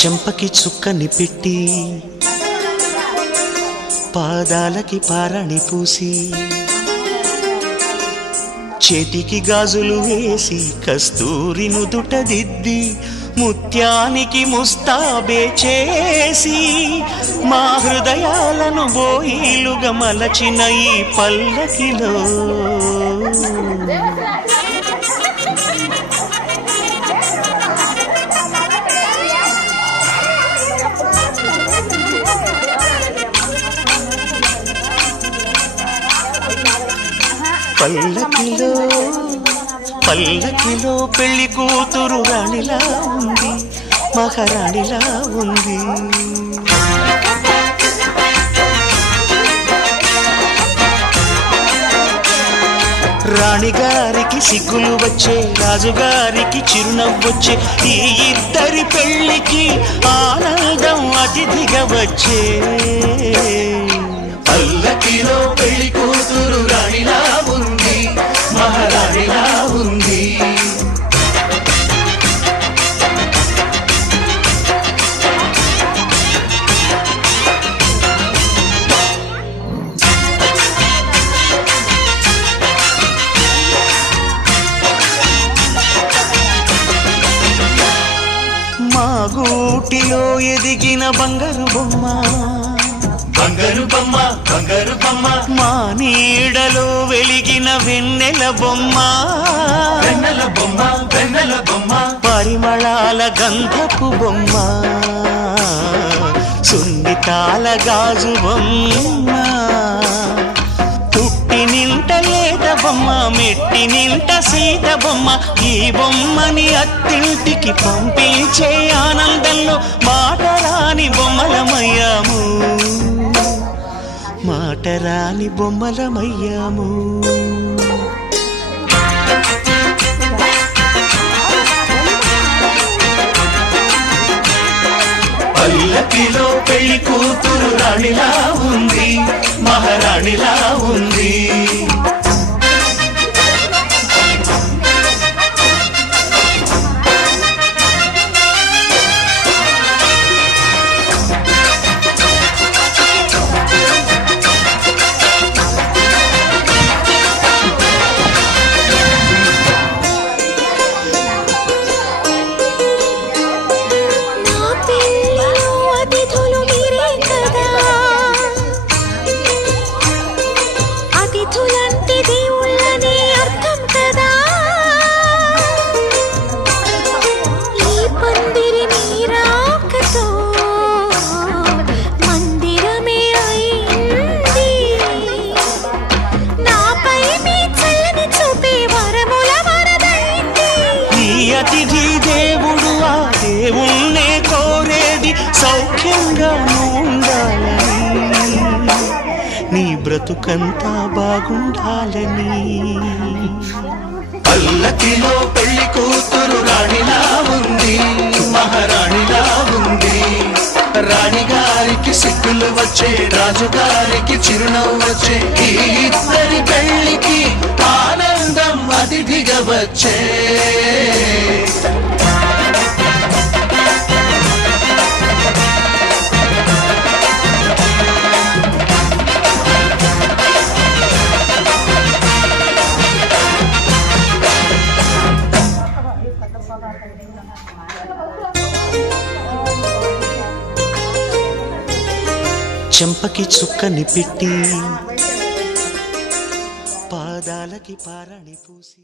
చెంపకి చుక్కని పెట్టి పాదాలకి పారాణి పూసి చేతికి గాజులు వేసి కస్తూరి నుదుట దిద్ది ముత్యానికి ముస్తాబే చేసి మా హృదయాలను బోయిలుగా మలచిన ఈ పల్లకిలో పల్లకిలో పల్లకిలో పెళ్లి కూతురు రాణిలా ఉంది, మహారాణిలా ఉంది. రాణిగారికి సిగ్గులు వచ్చే, రాజుగారికి చిరునవ్వొచ్చే, ఈ ఇద్దరి పెళ్లికి ఆనందం అతిథిగా వచ్చే. పల్లకిలో పెళ్లి కూతురు రాణిలా ఉంది, మహారాణిలా ఉంది. మా గూటిలో ఎదిగిన బంగారు బొమ్మ, బంగారు బొమ్మ, బంగారు బొమ్మ, మా నీడలో వెలిగిన వెన్నెల బొమ్మ, వెన్నెల బొమ్మ, వెన్నెల బొమ్మ, పరిమళాల గంధపు బొమ్మ, సున్నితాల గాజు బొమ్మ, పుట్టి నింట లేత బొమ్మ, మెట్టి నింట సీత బొమ్మ. ఈ బొమ్మని అత్తింటికి పంపించే ఆనందంలో మాటరాని బొమ్మలమయ్యాము, మాటరాని బొమ్మలమయ్యాము. పల్లకిలో పెళ్లి కూతురు రాణిలా ఉంది, మహారాణిలా ఉంది. అతిథి దేవుడు ఆ దేవుణ్ణే కోరేది సౌఖ్యంగా ఉండాలని, నీ బ్రతుకంతా బాగుండాలని. పల్లకిలో పెళ్లి కూతురు రాణిలా ఉంది, మహారాణిలా ఉంది. రాణిగారికి సిగ్గులు వచ్చే, రాజుగారికి చిరునవ్వు వచ్చే, ఈ ఇద్దరి పెళ్లికి ఆనందం అతిథిగా వచ్చే. చెంపకి చుక్కని పెట్టి పాదాలకి పారాణి పూసి